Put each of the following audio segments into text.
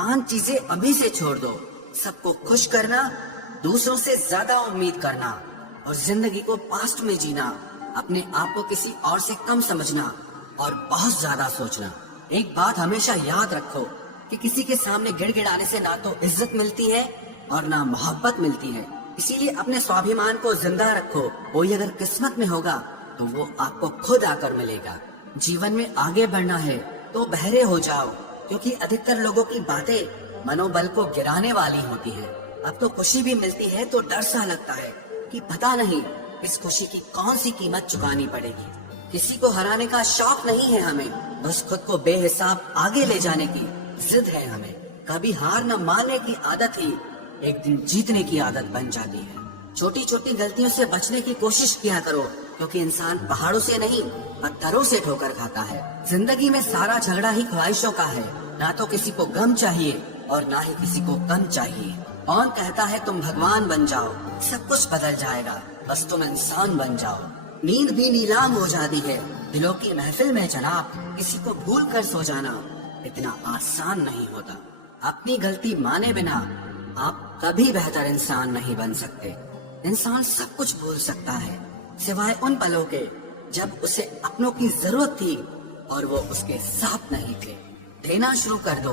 5 चीजें अभी से छोड़ दो। सबको खुश करना, दूसरों से ज्यादा उम्मीद करना और जिंदगी को पास्ट में जीना, अपने आप को किसी और से कम समझना और बहुत ज्यादा सोचना। एक बात हमेशा याद रखो कि किसी के सामने गिड़गिड़ाने से ना तो इज्जत मिलती है और ना मोहब्बत मिलती है। इसीलिए अपने स्वाभिमान को जिंदा रखो। कोई अगर किस्मत में होगा तो वो आपको खुद आकर मिलेगा। जीवन में आगे बढ़ना है तो बहरे हो जाओ, क्योंकि अधिकतर लोगों की बातें मनोबल को गिराने वाली होती है। अब तो खुशी भी मिलती है तो डर सा लगता है कि पता नहीं इस खुशी की कौन सी कीमत चुकानी पड़ेगी। किसी को हराने का शौक नहीं है हमें, बस खुद को बेहिसाब आगे ले जाने की जिद है हमें। कभी हार न मानने की आदत ही एक दिन जीतने की आदत बन जाती है। छोटी छोटी गलतियों से बचने की कोशिश किया करो, क्योंकि इंसान पहाड़ों से नहीं पत्थरों से ठोकर खाता है। जिंदगी में सारा झगड़ा ही ख्वाहिशों का है। ना तो किसी को गम चाहिए और ना ही किसी को कम चाहिए। कौन कहता है तुम भगवान बन जाओ, सब कुछ बदल जाएगा, बस तुम इंसान बन जाओ। नींद भी नीलाम हो जाती है। दिलों की महफिल में जनाब किसी को भूल कर सो जाना इतना आसान नहीं होता। अपनी गलती माने बिना आप कभी बेहतर इंसान नहीं बन सकते। इंसान सब कुछ भूल सकता है सिवाय उन पलों के जब उसे अपनों की जरूरत थी और वो उसके साथ नहीं थे। देना शुरू कर दो,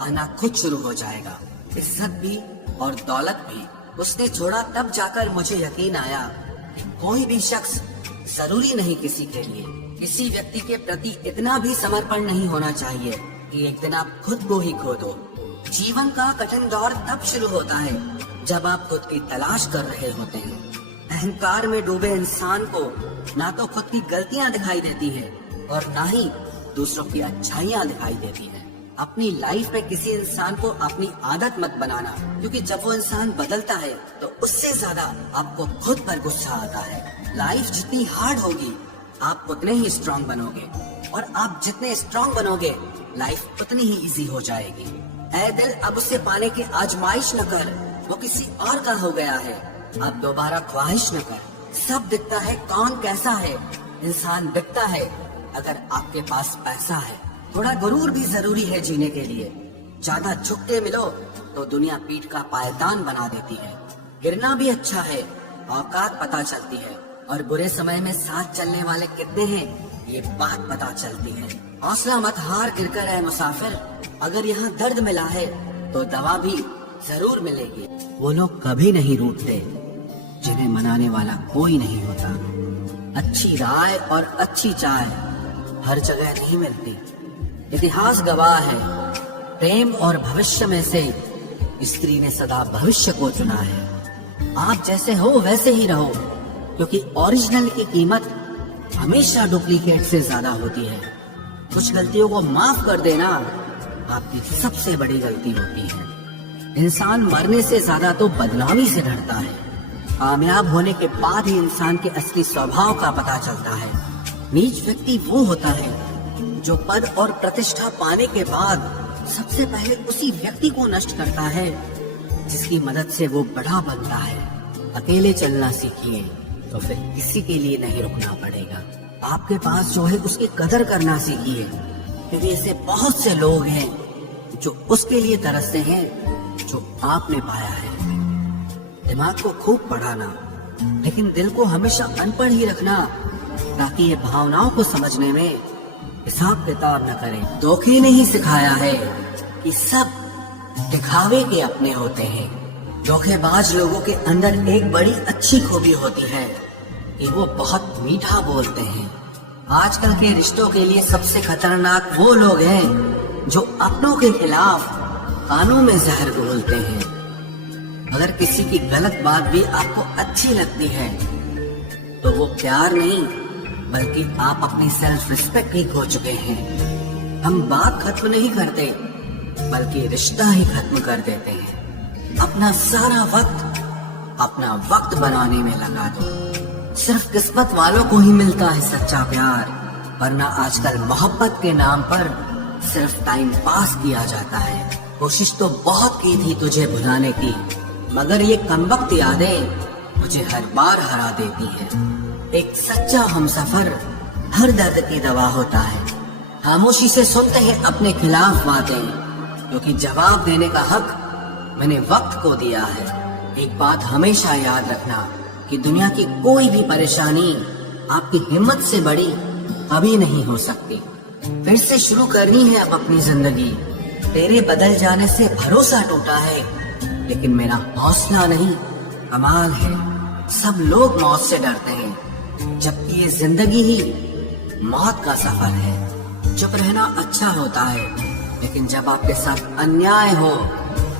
आना खुद शुरू हो जाएगा। इज्जत भी और दौलत भी उसने छोड़ा तब जाकर मुझे यकीन आया कि कोई भी शख्स जरूरी नहीं किसी के लिए। किसी व्यक्ति के प्रति इतना भी समर्पण नहीं होना चाहिए कि एक दिन आप खुद को ही खो दो। जीवन का कठिन दौर तब शुरू होता है जब आप खुद की तलाश कर रहे होते हैं। अहंकार में डूबे इंसान को ना तो खुद की गलतियां दिखाई देती है और ना ही दूसरों की अच्छाइयां दिखाई देती है। अपनी लाइफ में किसी इंसान को अपनी आदत मत बनाना, क्योंकि जब वो इंसान बदलता है तो उससे ज्यादा आपको खुद पर गुस्सा आता है। लाइफ जितनी हार्ड होगी आप उतने ही स्ट्रांग बनोगे, और आप जितने स्ट्रांग बनोगे लाइफ उतनी ही इजी हो जाएगी। ऐ दिल अब उसे पाने की आजमाइश न कर, वो किसी और का हो गया है, अब दोबारा ख्वाहिश न कर। सब दिखता है कौन कैसा है, इंसान दिखता है अगर आपके पास पैसा है। थोड़ा गुरूर भी जरूरी है जीने के लिए। ज्यादा झुक के मिलो तो दुनिया पीठ का पायदान बना देती है। गिरना भी अच्छा है, औकात पता चलती है, और बुरे समय में साथ चलने वाले कितने हैं ये बात पता चलती है। हौसला मत हार गिरकर है मुसाफिर, अगर यहाँ दर्द मिला है तो दवा भी जरूर मिलेगी। वो लोग कभी नहीं रूठते जिन्हें मनाने वाला कोई नहीं होता। अच्छी राय और अच्छी चाय हर जगह नहीं मिलती। इतिहास गवाह है, प्रेम और भविष्य में से स्त्री ने सदा भविष्य को चुना है। आप जैसे हो वैसे ही रहो, क्योंकि ओरिजिनल की कीमत हमेशा डुप्लीकेट से ज्यादा होती है। कुछ गलतियों को माफ कर देना आपकी सबसे बड़ी गलती होती है। इंसान मरने से ज्यादा तो बदनामी से डरता है। कामयाब होने के बाद ही इंसान के असली स्वभाव का पता चलता है। नीच व्यक्ति वो होता है जो पद और प्रतिष्ठा पाने के बाद सबसे पहले उसी व्यक्ति को नष्ट करता है जिसकी मदद से वो बड़ा बनता है। अकेले चलना सीखिए तो फिर किसी के लिए नहीं रुकना पड़ेगा। आपके पास जो है उसकी कदर करना सीखिए, क्योंकि ऐसे बहुत से लोग हैं जो उसके लिए तरसते हैं जो आपने पाया है। दिमाग को खूब पढ़ाना, लेकिन दिल को हमेशा अनपढ़ ही रखना, ताकि ये भावनाओं को समझने में हिसाब किताब न करें। धोखे ने ही सिखाया है कि सब दिखावे के अपने होते हैं। धोखेबाज लोगों के अंदर एक बड़ी अच्छी खूबी होती है कि वो बहुत मीठा बोलते हैं। आजकल के रिश्तों के लिए सबसे खतरनाक वो लोग हैं जो अपनों के खिलाफ कानों में जहर घोलते हैं। अगर किसी की गलत बात भी आपको अच्छी लगती है तो वो प्यार नहीं बल्कि आप अपनी सेल्फ रिस्पेक्ट ही खो चुके हैं। हम बात खत्म नहीं करते बल्कि रिश्ता ही खत्म कर देते हैं। अपना सारा वक्त अपना वक्त बनाने में लगा दो। सिर्फ किस्मत वालों को ही मिलता है सच्चा प्यार, वरना आजकल मोहब्बत के नाम पर सिर्फ टाइम पास किया जाता है। कोशिश तो बहुत की थी तुझे भुलाने की, मगर ये कमबख्त यादें मुझे हर बार हरा देती है। एक सच्चा हमसफर हर दर्द की दवा होता है। खामोशी से सुनते हैं अपने खिलाफ बातें, क्योंकि जवाब देने का हक मैंने वक्त को दिया है। एक बात हमेशा याद रखना कि दुनिया की कोई भी परेशानी आपकी हिम्मत से बड़ी कभी नहीं हो सकती। फिर से शुरू करनी है अब अपनी जिंदगी। तेरे बदल जाने से भरोसा टूटा है, लेकिन मेरा हौसला नहीं, कमाल है। सब लोग मौत से डरते हैं, जबकि ये जिंदगी ही मौत का सफर है। चुप रहना अच्छा होता है, लेकिन जब आपके साथ अन्याय हो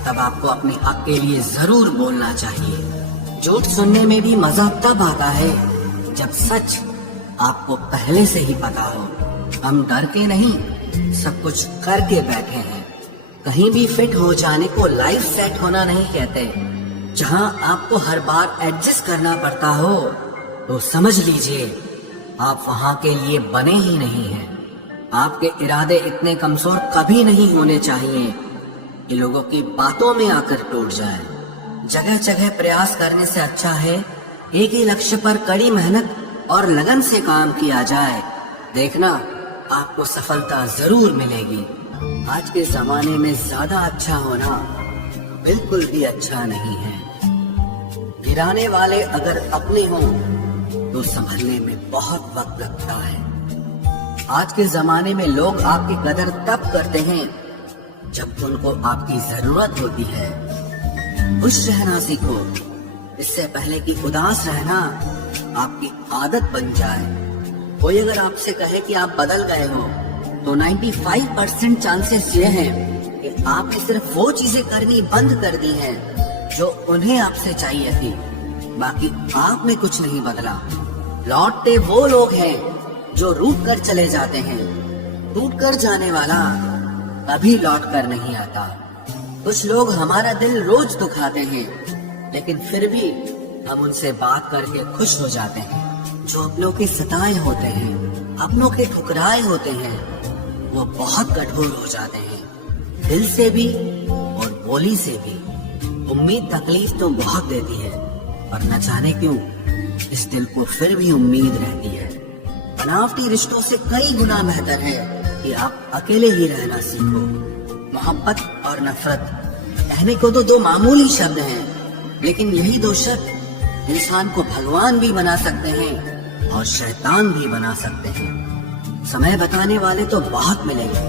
तब आपको अपने हक के लिए जरूर बोलना चाहिए। झूठ सुनने में भी मजा तब आता है जब सच आपको पहले से ही पता हो। हम डर के नहीं, सब कुछ करके बैठे हैं। कहीं भी फिट हो जाने को लाइफ सेट होना नहीं कहते। जहां आपको हर बार एडजस्ट करना पड़ता हो तो समझ लीजिए आप वहां के लिए बने ही नहीं हैं। आपके इरादे इतने कमजोर कभी नहीं होने चाहिए कि लोगों की बातों में आकर टूट जाए। जगह जगह प्रयास करने से अच्छा है एक ही लक्ष्य पर कड़ी मेहनत और लगन से काम किया जाए। देखना आपको सफलता जरूर मिलेगी। आज के जमाने में ज्यादा अच्छा होना बिल्कुल भी अच्छा नहीं है। गिराने वाले अगर अपने हों तो संभलने में बहुत वक्त लगता है। आज के जमाने में लोग आपकी कदर तब करते हैं जब उनको आपकी जरूरत होती है। खुश रहना सीखो, इससे पहले कि उदास रहना आपकी आदत बन जाए। कोई अगर आपसे कहे कि आप बदल गए हो तो 95% चांसेस ये हैं कि आपने सिर्फ वो चीजें करनी बंद कर दी हैं जो उन्हें आपसे चाहिए थी। बाकी आप में कुछ नहीं बदला। लौटते वो लोग हैं जो रूठ कर चले जाते हैं। टूट कर जाने वाला कभी लौट कर नहीं आता। कुछ लोग हमारा दिल रोज दुखाते हैं, लेकिन फिर भी हम उनसे बात करके खुश हो जाते हैं। जो अपनों के सताए होते हैं, अपनों के ठुकराए होते हैं, वो बहुत कठोर हो जाते हैं, दिल से भी और बोली से भी। उम्मीद तकलीफ तो बहुत देती है, पर न जाने क्यों इस दिल को फिर भी उम्मीद रहती है। बनावटी रिश्तों से कई गुना बेहतर है कि आप अकेले ही रहना सीखो। मोहब्बत और नफरत कहने को तो दो मामूली शब्द हैं, लेकिन यही दो शब्द इंसान को भगवान भी बना सकते हैं और शैतान भी बना सकते हैं। समय बताने वाले तो बहुत मिलेंगे,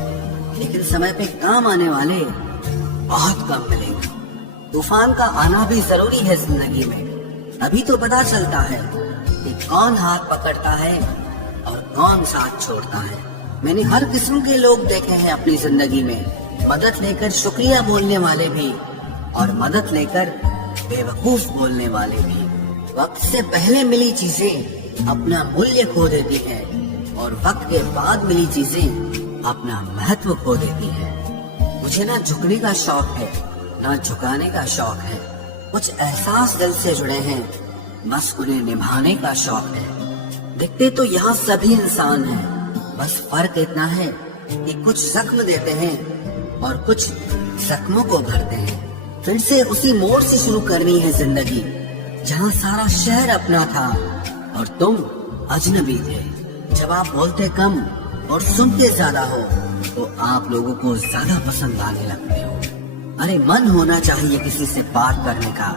लेकिन समय पे काम आने वाले बहुत कम मिलेंगे। तूफान का आना भी जरूरी है जिंदगी में, अभी तो पता चलता है कि कौन हाथ पकड़ता है और कौन साथ छोड़ता है। मैंने हर किस्म के लोग देखे हैं अपनी जिंदगी में, मदद लेकर शुक्रिया बोलने वाले भी और मदद लेकर बेवकूफ बोलने वाले भी। वक्त से पहले मिली चीजें अपना मूल्य खो देती हैं और वक्त के बाद मिली चीजें अपना महत्व खो देती हैं। मुझे ना झुकने का शौक है, ना झुकाने का शौक है। कुछ एहसास दिल से जुड़े हैं, बस उन्हें निभाने का शौक है। दिखते तो यहाँ सभी इंसान हैं, बस फर्क इतना है कि कुछ जख्म देते हैं और कुछ जख्मों को भरते हैं। फिर से उसी मोड़ से शुरू करनी है जिंदगी, जहाँ सारा शहर अपना था और तुम अजनबी थे। जब आप बोलते कम और सुनते ज्यादा हो तो आप लोगों को ज्यादा पसंद आने लगते हो। अरे मन होना चाहिए किसी से बात करने का,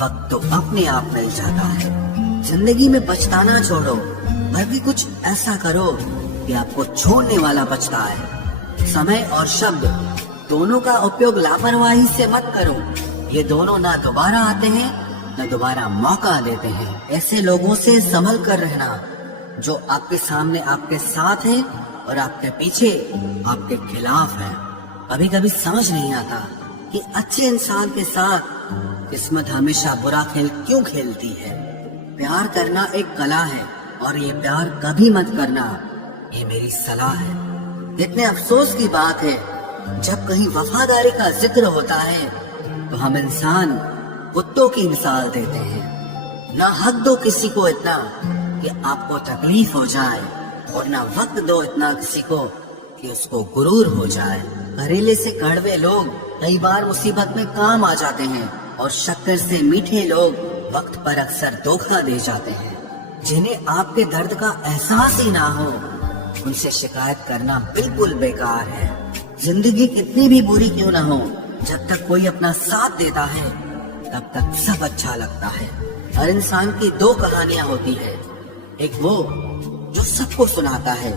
वक्त तो अपने आप मिल जाता है। जिंदगी में पछताना छोड़ो, बल्कि कुछ ऐसा करो कि आपको छोड़ने वाला पछताए। समय और शब्द दोनों का उपयोग लापरवाही से मत करो, ये दोनों ना दोबारा आते हैं न दोबारा मौका देते हैं। ऐसे लोगों से संभल कर रहना जो आपके सामने आपके साथ हैं और आपके पीछे आपके खिलाफ हैं। कभी कभी समझ नहीं आता कि अच्छे इंसान के साथ किस्मत हमेशा बुरा खेल क्यों खेलती है। प्यार करना एक कला है और ये प्यार कभी मत करना, ये मेरी सलाह है। इतने अफसोस की बात है, जब कहीं वफादारी का जिक्र होता है तो हम इंसान कुत्तों की मिसाल देते हैं। ना हक दो किसी को इतना कि आपको तकलीफ हो जाए और ना वक्त दो इतना किसी को कि उसको गुरूर हो जाए। घरेले से कड़वे लोग कई बार मुसीबत में काम आ जाते हैं और शक्कर से मीठे लोग वक्त पर अक्सर धोखा दे जाते हैं। जिन्हें आपके दर्द का एहसास ही ना हो, उनसे शिकायत करना बिल्कुल बेकार है। जिंदगी कितनी भी बुरी क्यों ना हो, जब तक कोई अपना साथ देता है तब तक सब अच्छा लगता है। हर इंसान की दो कहानियां होती है, एक वो जो सबको सुनाता है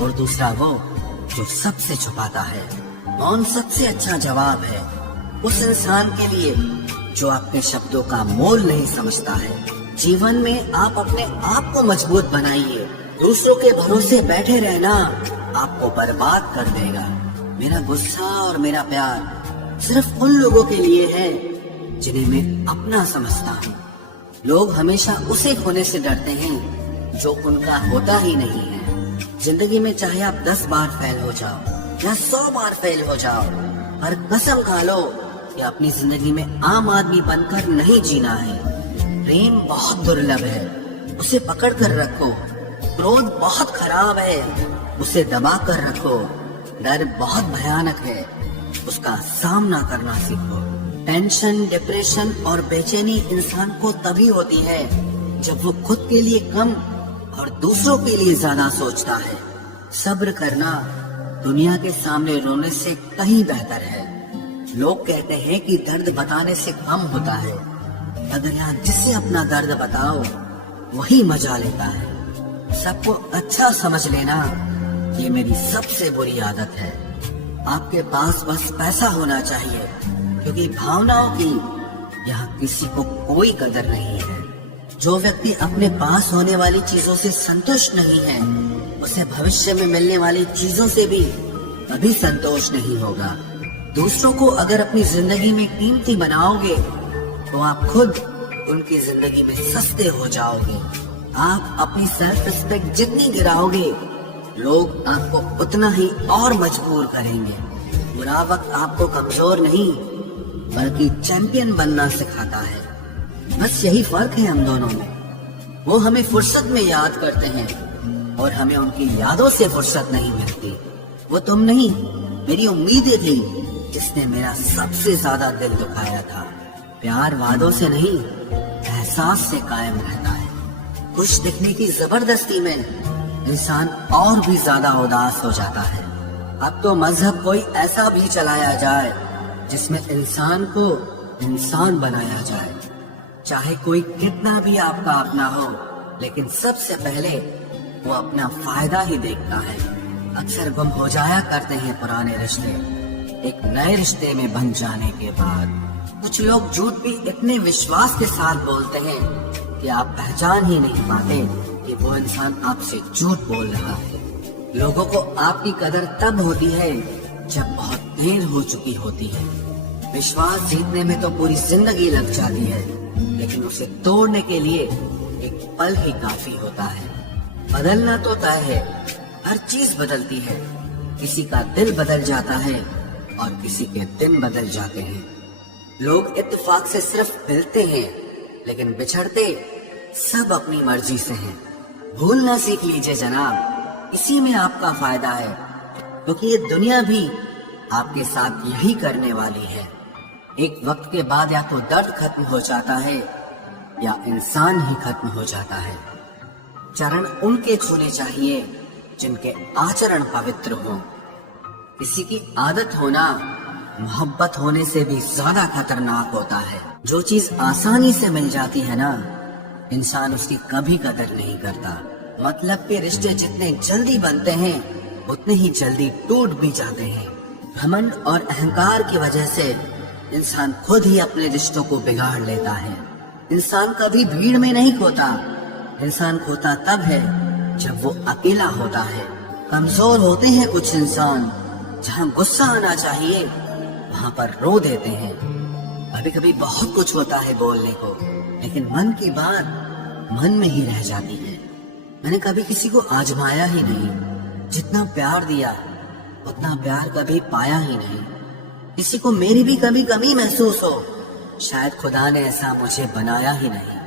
और दूसरा वो जो सबसे छुपाता है। मौन सबसे अच्छा जवाब है उस इंसान के लिए जो आपके शब्दों का मोल नहीं समझता है। जीवन में आप अपने आप को मजबूत बनाइए। दूसरों के भरोसे बैठे रहना आपको बर्बाद कर देगा। मेरा गुस्सा और मेरा प्यार सिर्फ उन लोगों के लिए है जिन्हें मैं अपना समझता हूँ। लोग हमेशा उसे खोने से डरते हैं जो उनका होता ही नहीं है। जिंदगी में चाहे आप 10 बार फेल हो जाओ या 100 बार फेल हो जाओ, पर कसम खा लो कि अपनी जिंदगी में आम आदमी बनकर नहीं जीना है। प्रेम बहुत दुर्लभ है, उसे पकड़ कर रखो। क्रोध बहुत खराब है, उसे दबा कर रखो। डर बहुत भयानक है, उसका सामना करना सीखो। टेंशन, डिप्रेशन और बेचैनी इंसान को तभी होती है जब वो खुद के लिए कम और दूसरों के लिए ज्यादा सोचता है। सब्र करना दुनिया के सामने रोने से कहीं बेहतर है। लोग कहते हैं कि दर्द बताने से कम होता है, अगर यहाँ जिससे अपना दर्द बताओ वही मजा लेता है। सबको अच्छा समझ लेना ये मेरी सबसे बुरी आदत है। आपके पास बस पैसा होना चाहिए, क्योंकि भावनाओं की यहाँ किसी को कोई कदर नहीं है। जो व्यक्ति अपने पास होने वाली चीजों से संतुष्ट नहीं है, उसे भविष्य में मिलने वाली चीजों से भी कभी संतोष नहीं होगा। दूसरों को अगर अपनी जिंदगी में कीमती बनाओगे तो आप खुद उनकी जिंदगी में सस्ते हो जाओगे। आप अपनी सेल्फ रिस्पेक्ट जितनी गिराओगे, लोग आपको उतना ही और मजबूर करेंगे। बुरा वक्त आपको कमजोर नहीं बल्कि चैंपियन बनना सिखाता है। बस यही फर्क है हम दोनों में। वो हमें फुर्सत में याद करते हैं और हमें उनकी यादों से फुर्सत नहीं मिलती। वो तुम नहीं, मेरी उम्मीदें थी जिसने मेरा सबसे ज्यादा दिल दुखाया था। प्यार वादों से नहीं, एहसास से कायम रहता है। खुश दिखने की जबरदस्ती में इंसान और भी ज्यादा उदास हो जाता है। अब तो मजहब कोई ऐसा भी चलाया जाए जिसमें इंसान को इंसान बनाया जाए। चाहे कोई कितना भी आपका अपना हो, लेकिन सबसे पहले वो अपना फायदा ही देखता है। अक्सर गुम हो जाया करते हैं पुराने रिश्ते एक नए रिश्ते में बन जाने के बाद। कुछ लोग झूठ भी इतने विश्वास के साथ बोलते हैं कि आप पहचान ही नहीं पाते कि वो इंसान आपसे झूठ बोल रहा है। लोगों को आपकी कदर तब होती है जब बहुत देर हो चुकी होती है। विश्वास जीतने में तो पूरी जिंदगी लग जाती है, लेकिन उसे तोड़ने के लिए एक पल ही काफी होता है। बदलना तो तय है, हर चीज बदलती है। किसी का दिल बदल जाता है और किसी के दिन बदल जाते हैं। लोग इत्तेफाक से सिर्फ मिलते हैं, लेकिन बिछड़ते सब अपनी मर्जी से हैं। भूलना सीख लीजिए जनाब, इसी में आपका फायदा है, क्योंकि ये दुनिया भी आपके साथ यही करने वाली है। एक वक्त के बाद या तो दर्द खत्म हो जाता है या इंसान ही खत्म हो जाता है। चरण उनके छूने चाहिए जिनके आचरण पवित्र हो। किसी की आदत होना मोहब्बत होने से भी ज्यादा खतरनाक होता है। जो चीज आसानी से मिल जाती है ना, इंसान उसकी कभी कदर नहीं करता। मतलब के रिश्ते जितने जल्दी बनते हैं उतने ही जल्दी टूट भी जाते हैं। घमंड और अहंकार की वजह से इंसान खुद ही अपने रिश्तों को बिगाड़ लेता है। इंसान कभी भीड़ में नहीं खोता, इंसान खोता तब है जब वो अकेला होता है। कमजोर होते हैं कुछ इंसान, जहाँ गुस्सा आना चाहिए वहाँ पर रो देते हैं। कभी कभी बहुत कुछ होता है बोलने को, लेकिन मन की बात मन में ही रह जाती है। मैंने कभी किसी को आजमाया ही नहीं। जितना प्यार दिया उतना प्यार कभी पाया ही नहीं। किसी को मेरी भी कभी कमी महसूस हो, शायद खुदा ने ऐसा मुझे बनाया ही नहीं।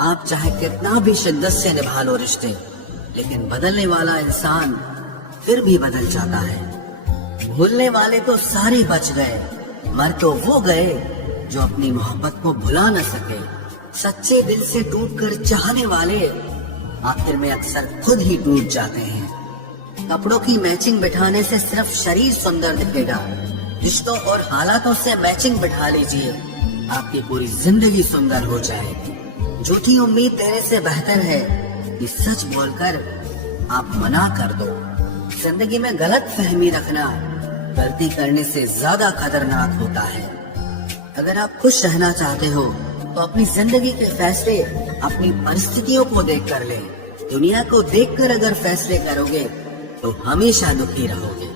आप चाहे कितना भी शिद्दत से निभा लो रिश्ते, लेकिन बदलने वाला इंसान फिर भी बदल जाता है। भूलने वाले तो सारे बच गए, मर तो वो गए जो अपनी मोहब्बत को भुला न सके। सच्चे दिल से टूटकर चाहने वाले आखिर में अक्सर खुद ही टूट जाते हैं। कपड़ों की मैचिंग बिठाने से सिर्फ शरीर सुंदर दिखेगा, रिश्तों और हालातों से मैचिंग बिठा लीजिए, आपकी पूरी जिंदगी सुंदर हो जाएगी। झूठी उम्मीद देने से बेहतर है कि सच बोलकर आप मना कर दो। जिंदगी में गलत फहमी रखना गलती करने से ज्यादा खतरनाक होता है। अगर आप खुश रहना चाहते हो तो अपनी जिंदगी के फैसले अपनी परिस्थितियों को देख कर ले। दुनिया को देखकर अगर फैसले करोगे तो हमेशा दुखी रहोगे।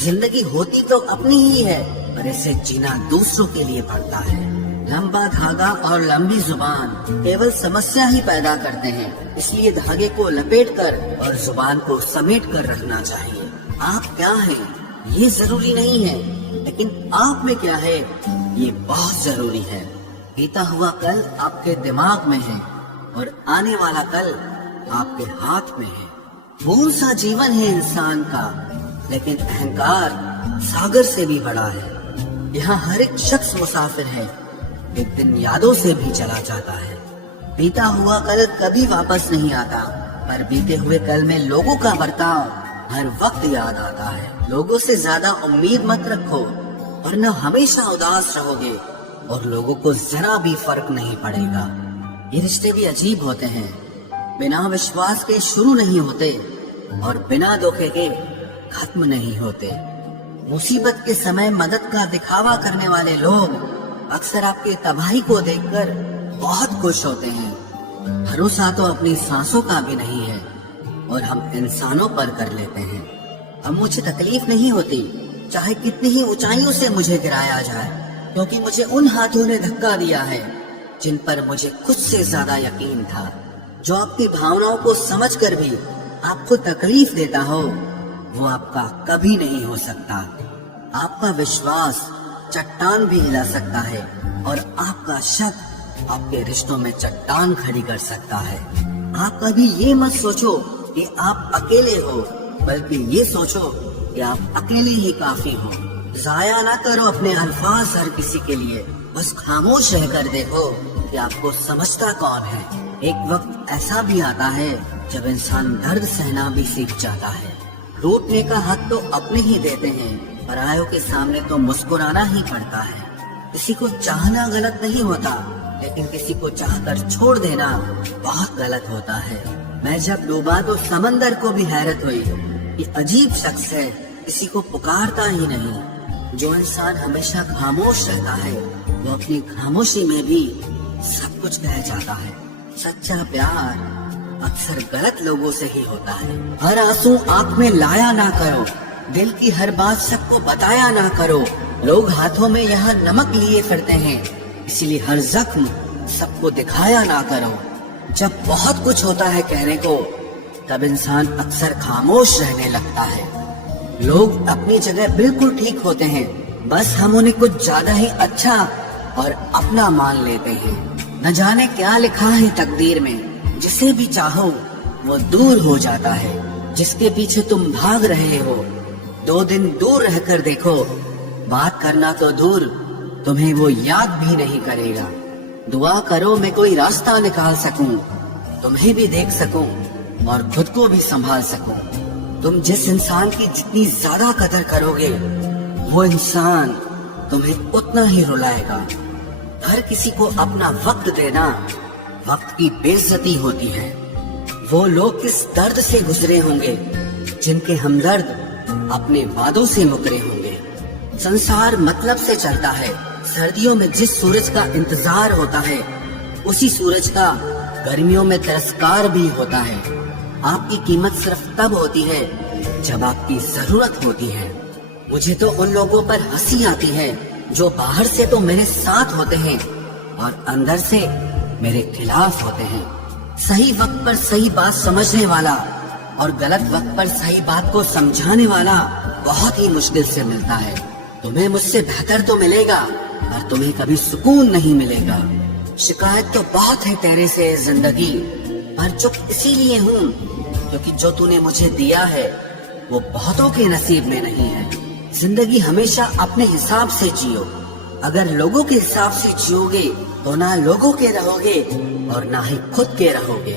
जिंदगी होती तो अपनी ही है, पर इसे जीना दूसरों के लिए पड़ता है। लंबा धागा और लंबी जुबान केवल समस्या ही पैदा करते हैं, इसलिए धागे को लपेट कर और जुबान को समेट कर रखना चाहिए। आप क्या हैं ये जरूरी नहीं है, लेकिन आप में क्या है ये बहुत जरूरी है। बीता हुआ कल आपके दिमाग में है और आने वाला कल आपके हाथ में है। भूल सा जीवन है इंसान का, लेकिन अहंकार सागर से भी बड़ा है। यहाँ हर एक शख्स मुसाफिर है, एक दिन यादों से भी चला जाता है। बीता हुआ कल कभी वापस नहीं आता, पर बीते हुए कल में लोगों का बर्ताव हर वक्त याद आता है। लोगों से ज्यादा उम्मीद मत रखो, वरना हमेशा उदास रहोगे और लोगों को जरा भी फर्क नहीं पड़ेगा। ये रिश्ते भी अजीब होते हैं, बिना विश्वास के शुरू नहीं होते और बिना धोखे के खत्म नहीं होते। मुसीबत के समय मदद का दिखावा करने वाले लोग अक्सर आपकी तबाही को देखकर बहुत खुश होते हैं। भरोसा तो अपनी सांसों का भी नहीं है और हम इंसानों पर कर लेते हैं। अब मुझे तकलीफ नहीं होती, चाहे कितनी ही ऊंचाइयों से मुझे गिराया जाए, क्योंकि मुझे उन हाथों ने धक्का दिया है जिन पर मुझे खुद से ज्यादा यकीन था। जो आपकी भावनाओं को समझकर भी आपको तकलीफ देता हो, वो आपका कभी नहीं हो सकता। आपका विश्वास चट्टान भी हिला सकता है और आपका शक आपके रिश्तों में चट्टान खड़ी कर सकता है। आप कभी ये मत सोचो कि आप अकेले हो, बल्कि ये सोचो कि आप अकेले ही काफी हो। जाया ना करो अपने अल्फाज हर किसी के लिए, बस खामोश रहकर देखो कि आपको समझता कौन है। एक वक्त ऐसा भी आता है जब इंसान दर्द सहना भी सीख जाता है। लूटने का हक तो अपने ही देते हैं, परायों के सामने तो मुस्कुराना ही पड़ता है। किसी को चाहना गलत नहीं होता, लेकिन किसी को चाहकर छोड़ देना बहुत गलत होता है। मैं जब डूबा तो समंदर को भी हैरत हुई कि अजीब शख्स है, किसी को पुकारता ही नहीं। जो इंसान हमेशा खामोश रहता है, वो अपनी खामोशी में भी सब कुछ कह जाता है। सच्चा प्यार अक्सर गलत लोगों से ही होता है। हर आंसू आंख में लाया ना करो, दिल की हर बात सबको बताया ना करो। लोग हाथों में यहाँ नमक लिए फिरते हैं, इसीलिए हर जख्म सबको दिखाया ना करो। जब बहुत कुछ होता है कहने को, तब इंसान अक्सर खामोश रहने लगता है। लोग अपनी जगह बिल्कुल ठीक होते हैं, बस हम उन्हें कुछ ज्यादा ही अच्छा और अपना मान लेते हैं। न जाने क्या लिखा है तकदीर में, जिसे भी चाहो वो दूर हो जाता है। जिसके पीछे तुम भाग रहे हो, 2 दिन दूर रहकर देखो, बात करना तो दूर, तुम्हें वो याद भी नहीं करेगा। दुआ करो मैं कोई रास्ता निकाल सकूं, तुम्हें भी देख सकूं और खुद को भी संभाल सकूं। तुम जिस इंसान की जितनी ज्यादा कदर करोगे, वो इंसान तुम्हें उतना ही रुलाएगा। हर किसी को अपना वक्त देना वक्त की बेइज्जती होती है। वो लोग किस दर्द से गुजरे होंगे जिनके हमदर्द अपने वादों से मुकरे होंगे। संसार मतलब से चलता है। सर्दियों में जिस सूरज का इंतजार होता है, उसी सूरज का गर्मियों में तिरस्कार भी होता है। आपकी कीमत सिर्फ तब होती है जब आपकी जरूरत होती है। मुझे तो उन लोगों पर हंसी आती है जो बाहर से तो मेरे साथ होते हैं और अंदर से मेरे खिलाफ होते हैं। सही वक्त पर सही बात समझने वाला और गलत वक्त पर सही बात को समझाने वाला बहुत ही मुश्किल से मिलता है। तुम्हें मुझसे बेहतर तो मिलेगा, पर तुम्हें कभी सुकून नहीं मिलेगा। शिकायत तो बहुत है तेरे से जिंदगी, पर चुप इसीलिए हूँ क्योंकि जो तूने मुझे दिया है वो बहुतों के नसीब में नहीं है। जिंदगी हमेशा अपने हिसाब से जियो। अगर लोगों के हिसाब से जियोगे तो ना लोगों के रहोगे और ना ही खुद के रहोगे।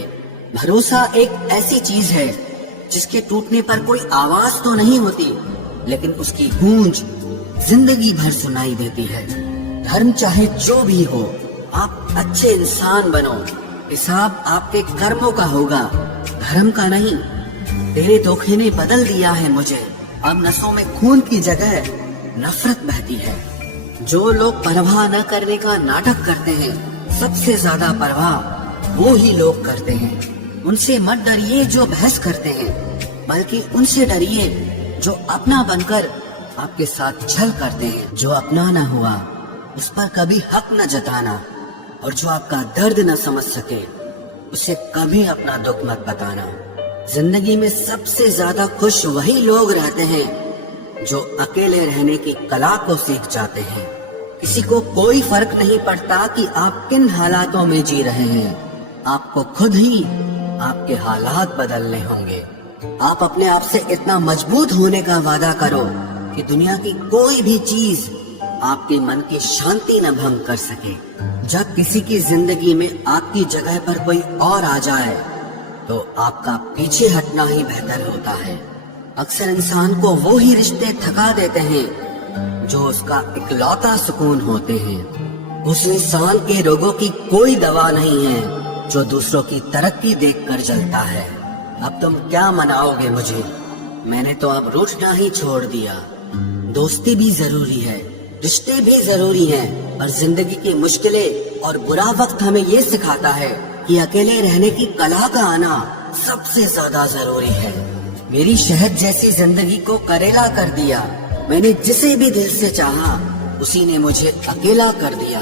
भरोसा एक ऐसी चीज है جس کے ٹوٹنے پر کوئی آواز تو نہیں ہوتی لیکن اس کی گونج زندگی بھر سنائی دیتی ہے۔ دھرم چاہے جو بھی ہو، آپ اچھے انسان بنو، حساب آپ کے کرموں کا ہوگا، دھرم کا نہیں۔ تیرے دھوکے نے بدل دیا ہے مجھے، اب نسوں میں خون کی جگہ نفرت بہتی ہے۔ جو لوگ پرواہ نہ کرنے کا ناٹک کرتے ہیں، سب سے زیادہ پرواہ وہی لوگ کرتے ہیں۔ ان سے مت ڈریے جو بحث کرتے ہیں، بلکہ ان سے ڈریے جو اپنا بن کر آپ کے ساتھ چھل کرتے ہیں۔ جو اپنا نہ ہوا اس پر کبھی حق نہ جتانا، اور جو آپ کا درد نہ سمجھ سکے اسے کبھی اپنا دکھ مت بتانا۔ زندگی میں سب سے زیادہ خوش وہی لوگ رہتے ہیں جو اکیلے رہنے کی کلا کو سیکھ جاتے ہیں۔ کسی کو کوئی فرق نہیں پڑتا کہ آپ کن حالاتوں میں جی رہے ہیں، آپ کو خود ہی آپ کے حالات بدلنے ہوں گے۔ آپ اپنے آپ سے اتنا مضبوط ہونے کا وعدہ کرو کہ دنیا کی کوئی بھی چیز آپ کے من کی شانتی نہ بھنگ کر سکے۔ جب کسی کی زندگی میں آپ کی جگہ پر کوئی اور آ جائے تو آپ کا پیچھے ہٹنا ہی بہتر ہوتا ہے۔ اکثر انسان کو وہی رشتے تھکا دیتے ہیں جو اس کا اکلوتا سکون ہوتے ہیں۔ اس انسان کے روگوں کی کوئی دوا نہیں ہے جو دوسروں کی ترقی دیکھ کر جلتا ہے۔ اب تم کیا مناؤ گے مجھے؟ میں نے تو اب روٹھنا ہی چھوڑ دیا۔ دوستی بھی ضروری ہے، رشتے بھی ضروری ہیں، اور زندگی کی مشکلیں اور برا وقت ہمیں یہ سکھاتا ہے کہ اکیلے رہنے کی کلا کا آنا سب سے زیادہ ضروری ہے۔ میری شہد جیسی زندگی کو کریلا کر دیا۔ میں نے جسے بھی دل سے چاہا اسی نے مجھے اکیلا کر دیا۔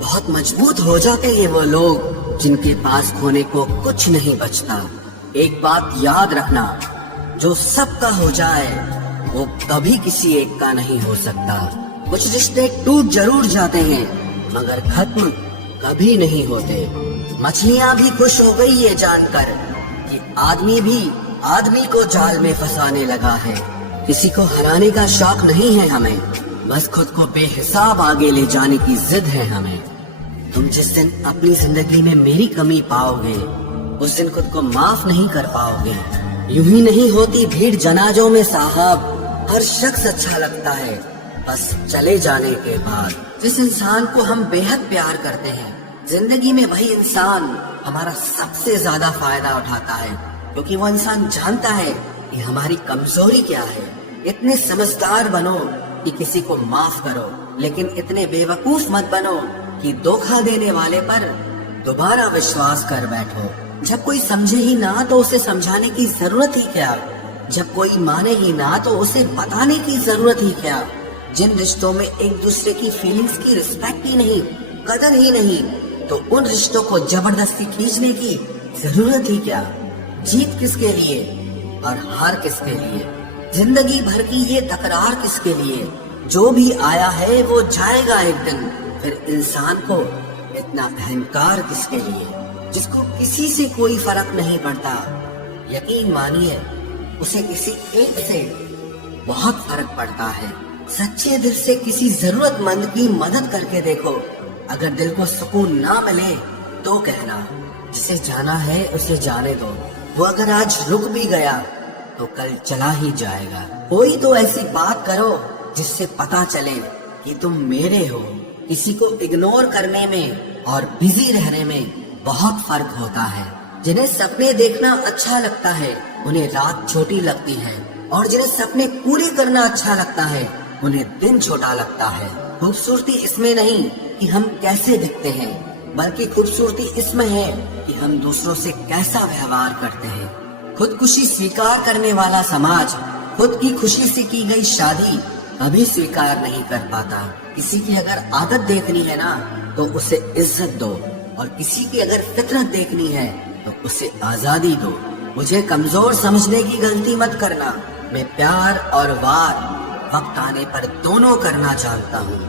بہت مضبوط ہو جاتے ہیں وہ لوگ جن کے پاس کھونے کو کچھ نہیں بچتا۔ ایک بات یاد رکھنا، جو سب کا ہو جائے وہ کبھی کسی ایک کا نہیں ہو سکتا۔ کچھ رشتے ٹوٹ ضرور جاتے ہیں مگر ختم کبھی نہیں ہوتے۔ مچھلیاں بھی خوش ہو گئی یہ جان کر کہ آدمی بھی آدمی کو جال میں پھنسانے لگا ہے۔ کسی کو ہرانے کا شوق نہیں ہے ہمیں، بس خود کو بے حساب آگے لے جانے کی ضد ہے ہمیں۔ تم جس دن اپنی زندگی میں میری کمی پاؤ گے اس دن خود کو معاف نہیں کر پاؤ گے۔ یوں ہی نہیں ہوتی بھیڑ جنازوں میں صاحب، ہر شخص اچھا لگتا ہے بس چلے جانے کے بعد۔ جس انسان کو ہم بے حد پیار کرتے ہیں زندگی میں وہی انسان ہمارا سب سے زیادہ فائدہ اٹھاتا ہے، کیونکہ وہ انسان جانتا ہے کہ ہماری کمزوری کیا ہے۔ اتنے سمجھدار بنو کہ کسی کو معاف کرو، لیکن اتنے بے وقوف مت بنو کہ دھوکہ دینے والے پر دوبارہ وشواس کر بیٹھو۔ جب کوئی سمجھے ہی نہ تو اسے سمجھانے کی ضرورت ہی کیا؟ جب کوئی مانے ہی نہ تو اسے بتانے کی ضرورت ہی کیا؟ جن رشتوں میں ایک دوسرے کی فیلنگز کی رسپیکٹ ہی نہیں، قدر ہی نہیں، تو ان رشتوں کو زبردستی کھینچنے کی ضرورت ہی کیا؟ جیت کس کے لیے اور ہار کس کے لیے؟ زندگی بھر کی یہ تکرار کس کے لیے؟ جو بھی آیا ہے وہ جائے گا ایک دن، پھر انسان کو اتنا اہنکار کس کے لیے؟ جس کو کسی سے کوئی فرق نہیں پڑتا، یقین مانیے اسے کسی ایک سے بہت فرق پڑتا ہے۔ سچے دل سے کسی ضرورت مند کی مدد کر کے دیکھو، اگر دل کو سکون نہ ملے تو کہنا، جسے جانا ہے اسے جانے دو، وہ اگر آج رک بھی گیا تو کل چلا ہی جائے گا۔ کوئی تو ایسی بات کرو جس سے پتا چلے کہ تم میرے ہو۔ کسی کو اگنور کرنے میں اور بزی رہنے میں بہت فرق ہوتا ہے۔ جنہیں سپنے دیکھنا اچھا لگتا ہے انہیں رات چھوٹی لگتی ہے، اور جنہیں سپنے پورے کرنا اچھا لگتا ہے انہیں دن چھوٹا لگتا ہے۔ خوبصورتی اس میں نہیں کہ ہم کیسے دکھتے ہیں، بلکہ خوبصورتی اس میں ہے کہ ہم دوسروں سے کیسا ویوہار کرتے ہیں۔ خودکشی سویکار کرنے والا سماج خود کی خوشی سے کی گئی شادی کبھی سویکار نہیں کر پاتا۔ کسی کی اگر عادت دیکھنی ہے نا تو اسے عزت دو، اور کسی کی اگر فطرت دیکھنی ہے تو اسے آزادی دو۔ مجھے کمزور سمجھنے کی غلطی مت کرنا، میں پیار اور وار وقت آنے پر دونوں کرنا جانتا ہوں۔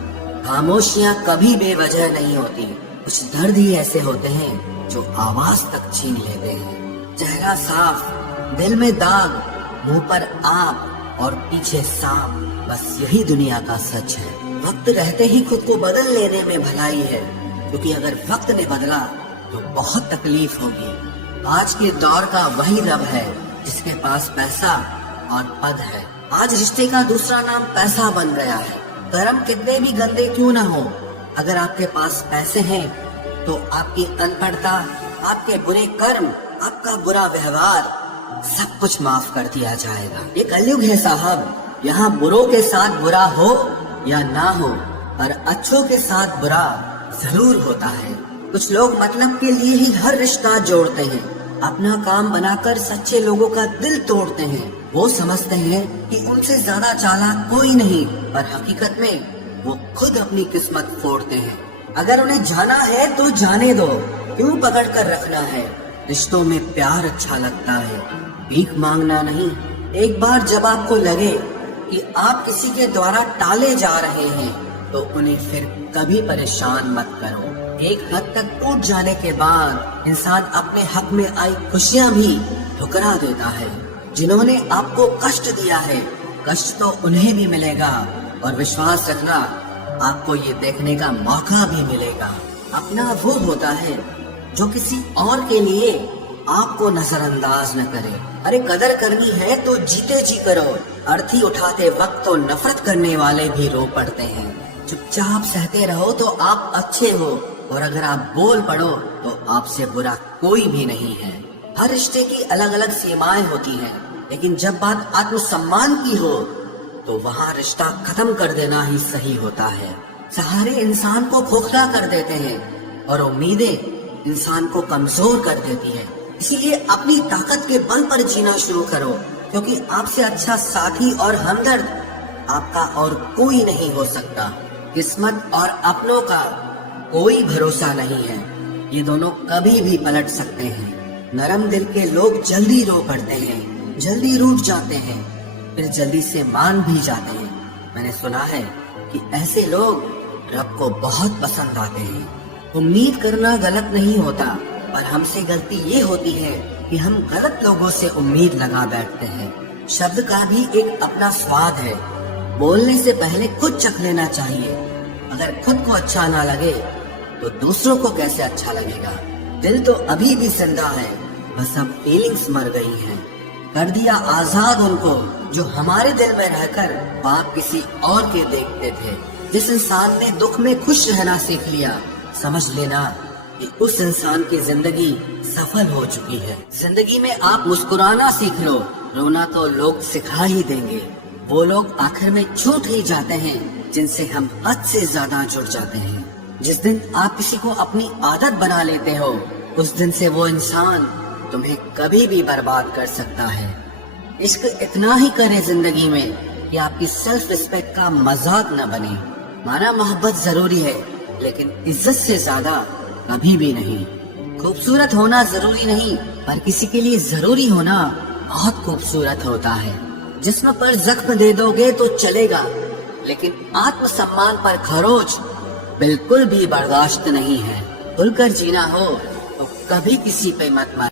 خاموشیاں کبھی بے وجہ نہیں ہوتی، کچھ درد ہی ایسے ہوتے ہیں جو آواز تک چھین لیتے ہیں۔ چہرہ صاف، دل میں داغ، منہ پر آب اور پیچھے سانپ، بس یہی دنیا کا سچ ہے۔ وقت رہتے ہی خود کو بدل لینے میں بھلائی ہے، کیونکہ اگر وقت نے بدلا تو بہت تکلیف ہوگی۔ آج کے دور کا وہی رب ہے जिसके पास पैसा और पद है। आज रिश्ते का दूसरा नाम पैसा बन गया है। कर्म कितने भी गंदे क्यों ना हो, अगर आपके पास पैसे हैं तो आपकी अनपढ़ता, आपके बुरे कर्म, आपका बुरा व्यवहार सब कुछ माफ कर दिया जाएगा। ये कलयुग है साहब, यहाँ बुरों के साथ बुरा हो या ना हो, पर अच्छों के साथ बुरा जरूर होता है। कुछ लोग मतलब के लिए ही हर रिश्ता जोड़ते हैं, अपना काम बनाकर सच्चे लोगों का दिल तोड़ते हैं। वो समझते हैं कि उनसे ज्यादा चालाक कोई नहीं, पर हकीकत में वो खुद अपनी किस्मत फोड़ते हैं। अगर उन्हें जाना है तो जाने दो, क्यों पकड़ कर रखना है। रिश्तों में प्यार अच्छा लगता है, भीख मांगना नहीं। एक बार जब आपको लगे कि आप किसी के द्वारा टाले जा रहे हैं तो उन्हें फिर कभी परेशान मत करो। एक हद तक टूट जाने के बाद इंसान अपने हक में आई खुशियां भी ठुकरा देता है। जिन्होंने आपको कष्ट दिया है, कष्ट तो उन्हें भी मिलेगा, और विश्वास रखना आपको ये देखने का मौका भी मिलेगा। अपना वो होता है जो किसी और के लिए आपको नजरअंदाज न करे। अरे कदर करनी है तो जीते जी करो। अर्थी उठाते वक्त तो नफरत करने वाले भी रो पड़ते हैं। चुपचाप सहते रहो तो आप अच्छे हो, और अगर आप बोल पड़ो तो आपसे बुरा कोई भी नहीं है। हर रिश्ते की अलग अलग सीमाएं होती हैं, लेकिन जब बात आत्मसम्मान की हो तो वहाँ रिश्ता खत्म कर देना ही सही होता है। सहारे इंसान को खोखला कर देते हैं और उम्मीदें इंसान को कमजोर कर देती है। इसीलिए अपनी ताकत के बल पर जीना शुरू करो, क्योंकि आपसे अच्छा साथी और हमदर्द आपका और कोई नहीं हो सकता। किस्मत और अपनों का कोई भरोसा नहीं है, ये दोनों कभी भी पलट सकते हैं। नरम दिल के लोग जल्दी रो पड़ते हैं, जल्दी रूठ जाते हैं, फिर जल्दी से मान भी जाते हैं। मैंने सुना है कि ऐसे लोग रब को बहुत पसंद आते हैं। उम्मीद करना गलत नहीं होता, पर हमसे गलती ये होती है कि हम गलत लोगों से उम्मीद लगा बैठते हैं। शब्द का भी एक अपना स्वाद है, बोलने से पहले खुद चख लेना चाहिए। अगर खुद को अच्छा ना लगे तो दूसरों को कैसे अच्छा लगेगा। दिल तो अभी भी जिंदा है, बस अब फीलिंग्स मर गई हैं। कर दिया आजाद उनको जो हमारे दिल में रहकर पाप किसी और के देखते थे। जिस इंसान ने दुख में खुश रहना सीख लिया, समझ लेना कि उस इंसान की जिंदगी सफल हो चुकी है। जिंदगी में आप मुस्कुराना सीख लो, रोना तो लोग सिखा ही देंगे। वो लोग आखिर में छूट ही जाते हैं जिनसे हम हद से ज्यादा जुड़ जाते हैं। जिस दिन आप किसी को अपनी आदत बना लेते हो, उस दिन से वो इंसान तुम्हें कभी भी बर्बाद कर सकता है। इश्क इतना ही करे जिंदगी में कि आपकी सेल्फ रिस्पेक्ट का मजाक न बने। माना मोहब्बत जरूरी है, लेकिन इज्जत से ज्यादा कभी भी नहीं। खूबसूरत होना जरूरी नहीं, पर किसी के लिए जरूरी होना बहुत खूबसूरत होता है। जिस्म पर जख्म दे दोगे तो चलेगा, लेकिन आत्मसम्मान पर खरोच बिल्कुल भी बर्दाश्त नहीं है। खुलकर जीना हो तो कभी किसी पे मत मार।